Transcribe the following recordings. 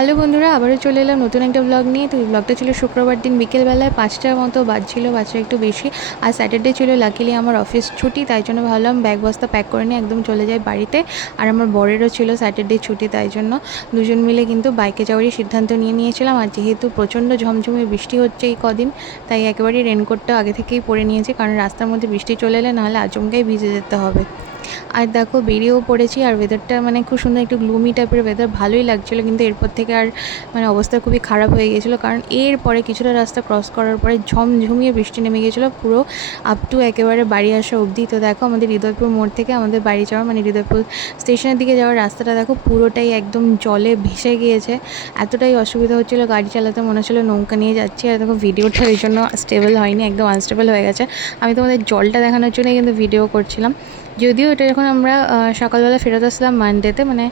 Hello বন্ধুরা, আবারও চলে এলাম নতুন একটা ব্লগ নিয়ে। তো এই ব্লগটা ছিল শুক্রবার দিন বিকেলবেলায় পাঁচটার মতো বাজছিল বাচ্চা একটু বেশি। আর স্যাটারডে ছিল লাকিলি আমার অফিস ছুটি, তাই জন্য ভাবলাম ব্যাগ বস্তা প্যাক করে নিয়ে একদম চলে যাই বাড়িতে। আর আমার বরেরও ছিল স্যাটারডে ছুটি, তাই জন্য দুজন মিলে কিন্তু বাইকে যাওয়ারই সিদ্ধান্ত নিয়ে নিয়েছিলাম। আর যেহেতু প্রচণ্ড ঝমঝমে বৃষ্টি হচ্ছে এই কদিন, তাই একেবারেই রেনকোটটা আগে থেকেই পরে নিয়েছি। কারণ রাস্তার মধ্যে বৃষ্টি চলে এলে নাহলে আচমকাই ভিজে যেতে হবে। আর দেখো বেরিয়েও পড়েছি আর ওয়েদারটা মানে খুব সুন্দর একটু গ্লুমি টাইপের ওয়েদার ভালোই লাগছিল। কিন্তু এরপর থেকে আর মানে অবস্থা খুবই খারাপ হয়ে গিয়েছিল। কারণ এরপরে কিছুটা রাস্তা ক্রস করার পরে ঝমঝমিয়ে বৃষ্টি নেমে গিয়েছিল পুরো আপ টু একেবারে বাড়ি আসা অবধি। তো দেখো আমাদের হৃদয়পুর মোড় থেকে আমাদের বাড়ি যাওয়ার মানে হৃদয়পুর স্টেশনের দিকে যাওয়ার রাস্তাটা দেখো পুরোটাই একদম জলে ভেসে গিয়েছে। এতটাই অসুবিধা হচ্ছিল, গাড়ি চালাতে মনে হচ্ছিল নৌকা নিয়ে যাচ্ছি। আর দেখো ভিডিওটা এই জন্য স্টেবল হয়নি, একদম আনস্টেবল হয়ে গেছে। আমি তোমাদের জলটা দেখানোর জন্যই কিন্তু ভিডিও করছিলাম। যদিও এটা যখন আমরা সকালবেলা ফেরত আসলাম মানডেতে মানে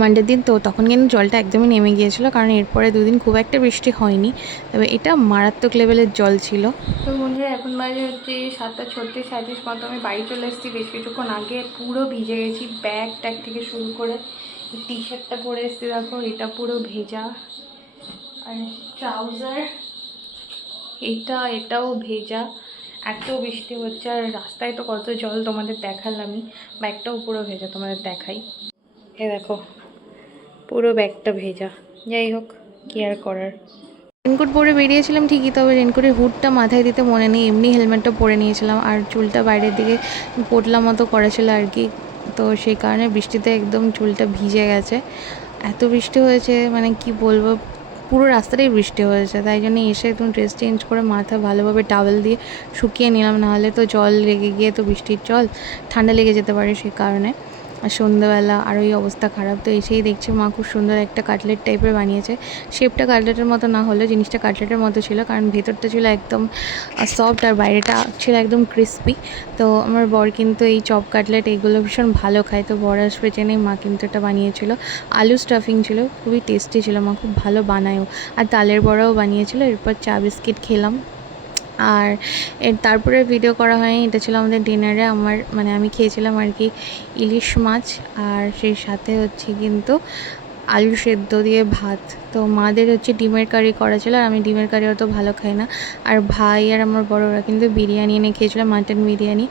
মানডের দিন, তো তখন কিন্তু জলটা একদমই নেমে গিয়েছিল, কারণ এরপরে দুদিন খুব একটা বৃষ্টি হয়নি। তবে এটা মারাত্মক লেভেলের জল ছিল। তো বন্ধুরা, এখন বাজে হচ্ছে সাতটা ছত্রিশ সাঁত্রিশ মতো আমি বাড়ি চলে এসেছি। বেশ কিছুক্ষণ আগে পুরো ভিজে গেছি ব্যাগ ট্যাগ থেকে শুরু করে টি শার্টটা পরে এসেছি, দেখো, এটা পুরো ভেজা। আর ট্রাউজার এটা, এটাও ভেজা। এত বৃষ্টি হচ্ছে আর রাস্তায় তো কত জল তোমাদের দেখালামই। ব্যাগটাও পুরো ভেজা, তোমাদের দেখাই। এ দেখো, পুরো ব্যাগটা ভেজা। যাই হোক, কি আর করার। রেনকোট পরে বেরিয়েছিলাম ঠিকই, তবে রেনকোটের হুডটা মাথায় দিতে মনে নেই, এমনি হেলমেটটা পরে নিয়েছিলাম আর চুলটা বাইরের দিকে পোটলা মতো করা ছিল আর কি। তো সেই কারণে বৃষ্টিতে একদম চুলটা ভিজে গেছে। এত বৃষ্টি হয়েছে মানে কি বলব? পুরো রাস্তাটাই বৃষ্টি হয়েছে, তাই জন্য এসে একদম ড্রেস চেঞ্জ করে মাথা ভালোভাবে টাওয়েল দিয়ে শুকিয়ে নিলাম, নাহলে তো জল লেগে গিয়ে তো বৃষ্টির জল ঠান্ডা লেগে যেতে পারে সেই কারণে। আর সন্ধ্যাবেলা আর ওই অবস্থা খারাপ, তো এসেই দেখছি মা খুব সুন্দর একটা কাটলেট টাইপের বানিয়েছে। শেপটা কাটলেটের মতো না হলেও জিনিসটা কাটলেটের মতো ছিল, কারণ ভেতরটা ছিল একদম সফট আর বাইরেটা ছিল একদম ক্রিস্পি তো আমার বর কিন্তু এই চপ কাটলেট এগুলো ভীষণ ভালো খায়, তো বর আসবে জেনেই মা কিন্তু এটা বানিয়েছিল। আলু স্টাফিং ছিল, খুবই টেস্টি ছিল, মা খুব ভালো বানায়ও। আর তালের বড়াও বানিয়েছিল, এরপর চা বিস্কিট খেলাম। আর এর তারপরে ভিডিও করা হয়নি। এটা ছিল আমাদের ডিনারে আমার মানে আমি খেয়েছিলাম আর কি ইলিশ মাছ আর সেই সাথে হচ্ছে কিন্তু আলু সেদ্ধ দিয়ে ভাত। তো মাদের হচ্ছে ডিমের কারি করা ছিল আর আমি ডিমের কারি অত ভালো খাই না। আর ভাই আর আমার বড়রা কিন্তু বিরিয়ানি এনে খেয়েছিল মাটন বিরিয়ানি।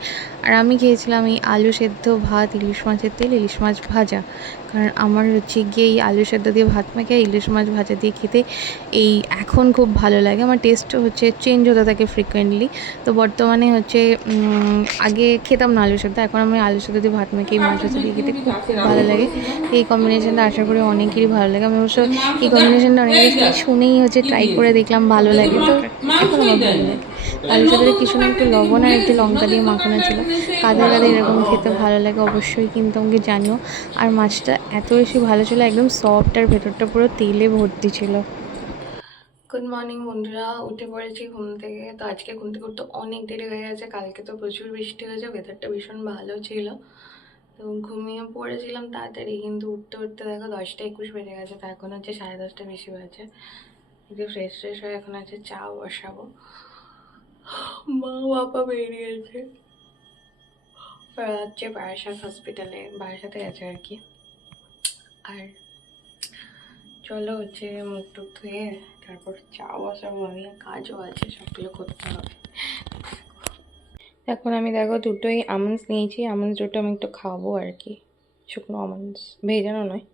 আর আমি খেয়েছিলাম এই আলু সেদ্ধ ভাত, ইলিশ মাছের তেল, ইলিশ মাছ ভাজা। কারণ আমার হচ্ছে গিয়ে এই আলু সেদ্ধ দিয়ে ভাত মেখে ইলিশ মাছ ভাজা দিয়ে খেতে এই এখন খুব ভালো লাগে। আমার টেস্ট হচ্ছে চেঞ্জ হতে থাকে ফ্রিকোয়েন্টলি তো বর্তমানে হচ্ছে আগে খেতাম না আলু সেদ্ধ এখন আমি আলু সেদ্ধ দিয়ে ভাত মেখে এই মাছ ভাজা দিয়ে খেতে খুব খুব ভালো লাগে। এই কম্বিনেশনটা আশা করি অনেকেরই ভালো লাগে। আমি অবশ্য এই কম্বিনেশনটা অনেক শুনেই হচ্ছে ট্রাই করে দেখলাম ভালো লাগে। তো এখন আমার ভালো লাগে। সাথে কিছু না একটু লবণ আর একটু লঙ্কা দিয়ে মাখানো ছিল। কাঁদা কাঁদা এরকম খেতে ভালো লাগে অবশ্যই কিন্তু আমাকে জানিও। আর মাছটা এত বেশি ভালো ছিল, একদম সফট আর ভেতরটা পুরো তেলে ভর্তি ছিল। গুড মর্নিং বন্ধুরা, উঠে পড়েছি ঘুম থেকে। তো আজকে ঘুম থেকে উঠতে অনেক দেরি হয়ে গেছে, কালকে তো প্রচুর বৃষ্টি হয়েছে ওয়েদারটা ভীষণ ভালো ছিল। তো ঘুমিয়ে পড়েছিলাম তাড়াতাড়ি, কিন্তু উঠতে উঠতে দেখো দশটা একুশ বেজে গেছে, তো এখন হচ্ছে সাড়ে দশটা বেশি বাজে। একটু ফ্রেশ ফ্রেশ হয়ে এখন হচ্ছে চা বসাবো। মা বাবা বেরিয়েছে হচ্ছে বারাসাত হসপিটালে বারাসাতে গেছে আর কি। আর চলো হচ্ছে মুখ টুক ধুয়ে তারপর চা বসাবো আমি, কাজও আছে, সবগুলো করতে হবে। এখন আমি দেখো দুটোই আমন্ডস নিয়েছি, আমন্ডস দুটো আমি একটু খাব আর কি। শুকনো আমন্ডস, ভেজানো নয়।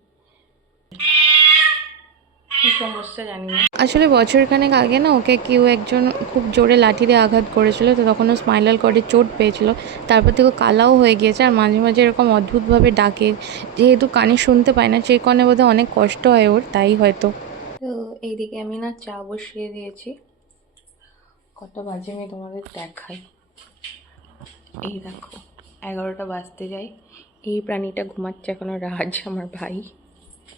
কি সমস্যা জানি না। আসলে বছরখানেক আগে না ওকে কেউ একজন খুব জোরে লাঠি দিয়ে আঘাত করেছিল তো তখন ও স্পাইনাল কর্ডে চোট পেয়েছিল। তারপর থেকে কালাও হয়ে গিয়েছে আর মাঝে মাঝে এরকম অদ্ভুতভাবে ডাকে যেহেতু কানে শুনতে পায় না সেই কারণে বোধহয় অনেক কষ্ট হয় ওর তাই হয়তো। তো এইদিকে আমি না চা বসিয়ে দিয়েছি। কটা বাজে আমি তোমাদের দেখাই। এই দেখো এগারোটা বাজতে যাই এই প্রাণীটা ঘুমাচ্ছে এখনও রাজ আমার ভাই।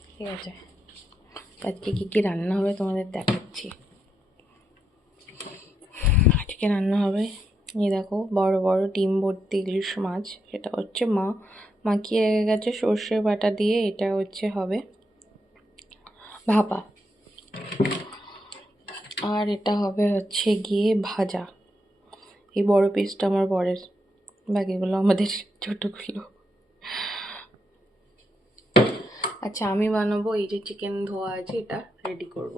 ঠিক আছে। আজকে কী কী রান্না হবে তোমাদের দেখাচ্ছি। আজকে রান্না হবে? এই দেখো, বড় বড় ডিম ভর্তি ইলিশ মাছ সেটা হচ্ছে মা, মাখিয়ে রেখে গেছে সর্ষে বাটা দিয়ে, এটা হচ্ছে হবে ভাপা। আর এটা হবে হচ্ছে গিয়ে ভাজা। এই বড় পিসটা আমার বরের, বাকিগুলো আমাদের ছোটোগুলো। আচ্ছা আমি বানাবো এই যে চিকেন ধোয়া আছে, এটা রেডি করব।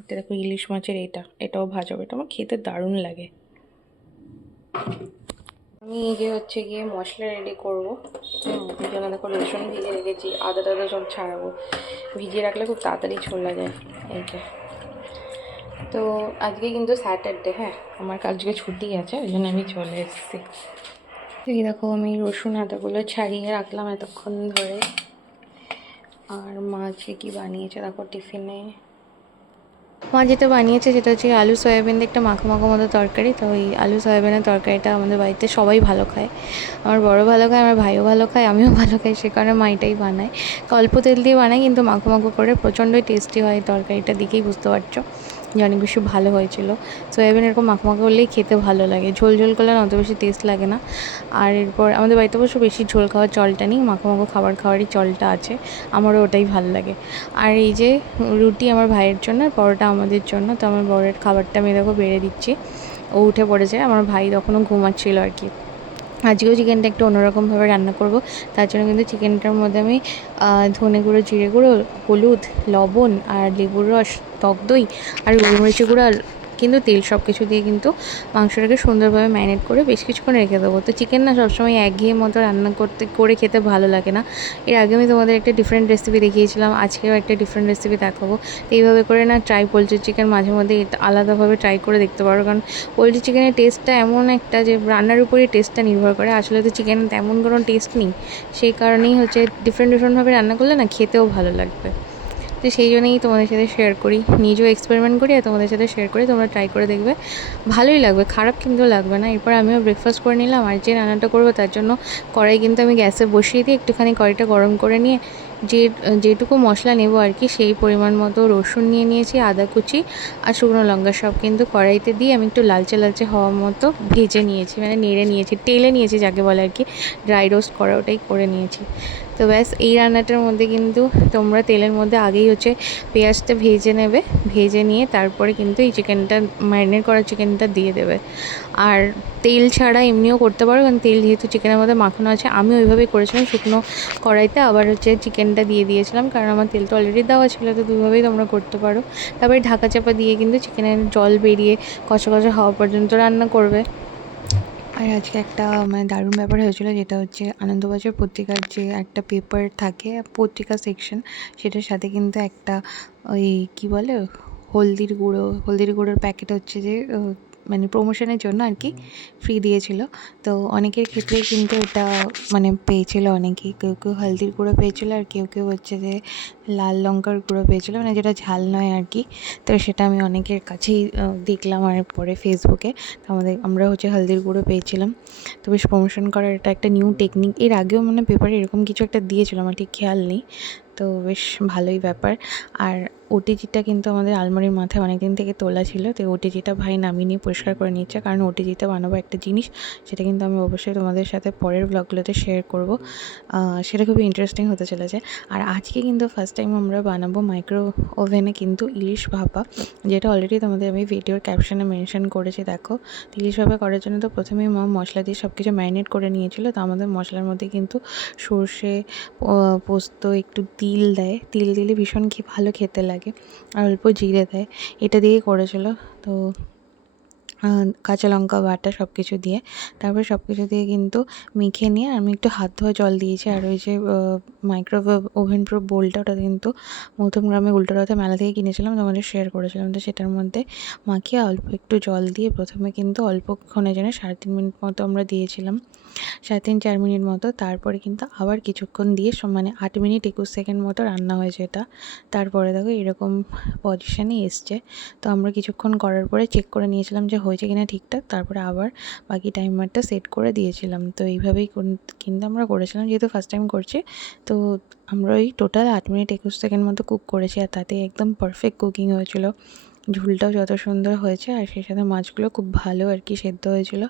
এটা দেখো ইলিশ মাছের এটা, এটাও ভাজাবো এটা আমার খেতে দারুণ লাগে। আমি এই যে হচ্ছে গিয়ে মশলা রেডি করব। জন্য দেখো রসুন ভিজে রেখেছি, আদা টাদা সব ছাড়াবো। ভিজিয়ে রাখলে খুব তাড়াতাড়ি ছোলা যায়, এই যে। তো আজকে কিন্তু স্যাটারডে হ্যাঁ আমার আজকে ছুটি আছে, ওই জন্য আমি চলে এসেছি। এই দেখো আমি রসুন আদাগুলো ছাড়িয়ে রাখলাম এতক্ষণ ধরে। আর মা আজকে কী বানিয়েছে দেখো টিফিনে। মা যেটা বানিয়েছে সেটা হচ্ছে আলু, সয়াবিন একটা মাখো মাখো মতো তরকারি। তো ওই আলু, সয়াবিনের তরকারিটা আমাদের বাড়িতে সবাই ভালো খায়। আমার বড় ভালো খায়, আমার ভাইও ভালো খায়, আমিও ভালো খাই, সে কারণে মা এটাই বানায়। অল্প তেল দিয়ে বানায়, কিন্তু মাখো মাখো করে প্রচণ্ডই টেস্টি হয় তরকারিটা, দেখেই বুঝতে পারছ। যে অনেক বেশি ভালো হয়েছিল। সয়াবিন এরকম মাখো মাখো করলেই খেতে ভালো লাগে। ঝোল ঝোল করলে অত বেশি টেস্ট লাগে না। আর এরপর আমাদের বাড়িতে অবশ্য বেশি ঝোল খাওয়ার চলটা নেই মাখো খাবার খাওয়ারই চলটা আছে। আমারও ওটাই ভালো লাগে। আর এই যে রুটি আমার ভাইয়ের জন্য আর পরোটা আমাদের জন্য, তো আমার বরের খাবারটা আমি দেখো বেড়ে দিচ্ছি। ও উঠে পড়েছে, আমার ভাই তখনও ঘুমাচ্ছিল আর কি। আজকেও চিকেনটা একটু অন্যরকমভাবে রান্না করব। তার জন্য কিন্তু চিকেনটার মধ্যে আমি ধনে গুঁড়ো, জিরে গুঁড়ো, হলুদ, লবণ আর লেবুর রস, টক দই আর গোলমরিচের গুঁড়ো আর কিন্তু তেল সব কিছু দিয়ে কিন্তু মাংসটাকে সুন্দরভাবে ম্যারিনেট করে বেশ কিছুক্ষণ রেখে দেবো। তো চিকেন না সবসময় একঘেয়ে মতো রান্না করতে, করে খেতে ভালো লাগে না। এর আগে আমি তোমাদের একটা ডিফারেন্ট রেসিপি দেখিয়েছিলাম, আজকেও একটা ডিফারেন্ট রেসিপি দেখাবো। তো এইভাবে করে না ট্রাই পোলট্রি চিকেন মাঝে মধ্যে আলাদাভাবে ট্রাই করে দেখতে পারো। কারণ পোলট্রি চিকেনের টেস্টটা এমন একটা যে রান্নার উপরেই টেস্টটা নির্ভর করে। আসলে তো চিকেন তেমন কোনো টেস্ট নেই। সেই কারণেই হচ্ছে ডিফারেন্ট ডিফারেন্টভাবে রান্না করলে না খেতেও ভালো লাগবে। তো সেই জন্যই তোমাদের সাথে শেয়ার করি। নিজেও এক্সপেরিমেন্ট করি আর তোমাদের সাথে শেয়ার করি, তোমরা ট্রাই করে দেখবে। ভালোই লাগবে, খারাপ কিন্তু লাগবে না। এরপর আমিও ব্রেকফাস্ট করে নিলাম। আর যে রান্নাটা করব তার জন্য কড়াই কিন্তু আমি গ্যাসে বসিয়ে দিই, একটুখানি কড়াইটা গরম করে নিয়ে যে, যেটুকু মশলা নেব আর কি, সেই পরিমাণ মতো রসুন নিয়ে নিয়েছি, আদা কুচি আর শুকনো লঙ্কা সব কিন্তু কড়াইতে দিয়ে আমি একটু লালচে লালচে হওয়ার মতো ভেজে নিয়েছি মানে নেড়ে নিয়েছি টেলে নিয়েছি যাকে বলে আর কি ড্রাই রোস্ট করা ওটাই করে নিয়েছি। তো ব্যাস, এই রান্নাটার মধ্যে কিন্তু তোমরা তেলের মধ্যে আগেই হচ্ছে পেঁয়াজটা ভেজে নেবে, ভেজে নিয়ে তারপরে কিন্তু এই চিকেনটা ম্যারিনেট করা চিকেনটা দিয়ে দেবে। আর তেল ছাড়া এমনিও করতে পারো, কারণ তেল যেহেতু চিকেনের মধ্যে মাখানো আছে, আমি ওইভাবেই করেছিলাম শুকনো কড়াইতে, আবার হচ্ছে চিকেনটা দিয়ে দিয়েছিলাম, কারণ আমার তেল তো অলরেডি দেওয়া ছিল, তো দুইভাবেই তোমরা করতে পারো। তারপরে ঢাকা চাপা দিয়ে কিন্তু চিকেনের জল বেরিয়ে কষা কষা হওয়া পর্যন্ত রান্না করবে। আর আজকে একটা মানে দারুণ ব্যাপার হয়েছিল, যেটা হচ্ছে আনন্দবাজার পত্রিকার যে একটা পেপার থাকে, পত্রিকা সেকশন সেটার সাথে কিন্তু একটা ওই কী বলে, হলদির গুঁড়ো, হলদির গুঁড়োর প্যাকেট হচ্ছে যে মানে প্রমোশনের জন্য আর কি ফ্রি দিয়েছিল। তো অনেকের ক্ষেত্রেই কিন্তু এটা মানে পেয়েছিল অনেকেই। কেউ কেউ হলদির গুঁড়ো পেয়েছিল আর কেউ কেউ হচ্ছে যে লাল লঙ্কার গুঁড়ো পেয়েছিল। মানে যেটা ঝাল নয় আর কি তো সেটা আমি অনেকের কাছেই দেখলাম আর পরে ফেসবুকে তো আমাদের, আমরা হচ্ছে হলদির গুঁড়ো পেয়েছিলাম। তো বেশ প্রমোশন করার এটা একটা নিউ টেকনিক এর আগেও মানে পেপারে এরকম কিছু একটা দিয়েছিল, আমার ঠিক খেয়াল নেই। তো বেশ ভালোই ব্যাপার। আর ওটিজিটা কিন্তু আমাদের আলমারির মাথায় অনেক দিন থেকে তোলা ছিল, তো ওটিজিটা ভাই নামিয়ে নিয়ে পরিষ্কার করে নিচ্ছে কারণ ওটিজিতে বানাবো একটা জিনিস, সেটা কিন্তু আমি অবশ্যই তোমাদের সাথে পরের ব্লগগুলোতে শেয়ার করব। সেটা খুবই ইন্টারেস্টিং হতে চলেছে। আর আজকে কিন্তু ফার্স্ট টাইম আমরা বানাবো মাইক্রো ওভেনে কিন্তু ইলিশ ভাপা, যেটা অলরেডি তোমাদের আমি ভিডিওর ক্যাপশনে মেনশন করেছি, দেখো। ইলিশ ভাপা করার জন্য তো প্রথমেই মা মশলা দিয়ে সব কিছু ম্যারিনেট করে নিয়েছিল, তো আমাদের মশলার মধ্যে কিন্তু সর্ষে পোস্ত, একটু তিল দেয়। তিল দিলে ভীষণ ভালো খেতে লাগে। আর অল্প জিরে দেয়। এটা দিয়েই করেছিল। তো কাঁচা লঙ্কা, বাটা সব কিছু দিয়ে। তারপরে সব কিছু দিয়ে কিন্তু মেখে নিয়ে আমি একটু হাত ধোয়া জল দিয়েছি। আর ওই যে মাইক্রোওয়েভ ওভেন প্রো বোলটা ওটা কিন্তু মধ্যম গ্রামে উল্টোরাতে মেলা থেকে কিনেছিলাম, তোমাদের শেয়ার করেছিলাম। তো সেটার মধ্যে মাখিয়ে অল্প একটু জল দিয়ে প্রথমে কিন্তু অল্পক্ষণের জন্য সাড়ে তিন মিনিট মতো আমরা দিয়েছিলাম। সাড়ে তিন, চার মিনিট মতো। তারপরে কিন্তু আবার কিছুক্ষণ দিয়ে মানে আট মিনিট একুশ সেকেন্ড মতো রান্না হয়েছে এটা। তারপরে দেখো এরকম পজিশানে এসছে। তো আমরা কিছুক্ষণ করার পরে চেক করে নিয়েছিলাম যে হয়েছে কিনা ঠিকঠাক। তারপরে আবার বাকি টাইমারটা সেট করে দিয়েছিলাম। তো এইভাবেই কিন্তু আমরা করেছিলাম, যেহেতু ফার্স্ট টাইম করছি, তো আমরা ওই টোটাল আট মিনিট একুশ সেকেন্ড মতো কুক করেছি। আর তাতে একদম পারফেক্ট কুকিং হয়েছিল। ঝুলটাও যত সুন্দর হয়েছে আর সেই সাথে মাছগুলো খুব ভালো আর কি সেদ্ধ হয়েছিল।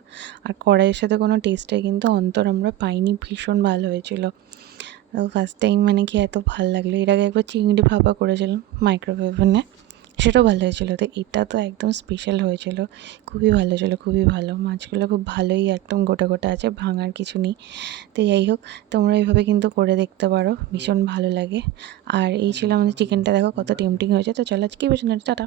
আর কড়াইয়ের সাথে কোনো টেস্টে কিন্তু অন্তর আমরা পাইনি, ভীষণ ভালো হয়েছিল। ফার্স্ট টাইম মানে কি এত ভালো লাগল। এর আগে একবার চিংড়ি ভাপা করেছিলাম মাইক্রোওয়েভনে সেটাও ভালো হয়েছিল। তো এটা তো একদম স্পেশাল হয়েছিল। খুবই ভালো ছিল, খুবই ভালো। মাছগুলো খুব ভালোই একদম গোটা গোটা আছে, ভাঙার কিছু নেই। তো যাই হোক, তোমরা এইভাবে কিন্তু করে দেখতে পারো। ভীষণ ভালো লাগে। আর এই ছিল আমাদের চিকেনটা দেখো কত টেমটিং হয়েছে। তো চলো আজকে বেশি টাটা।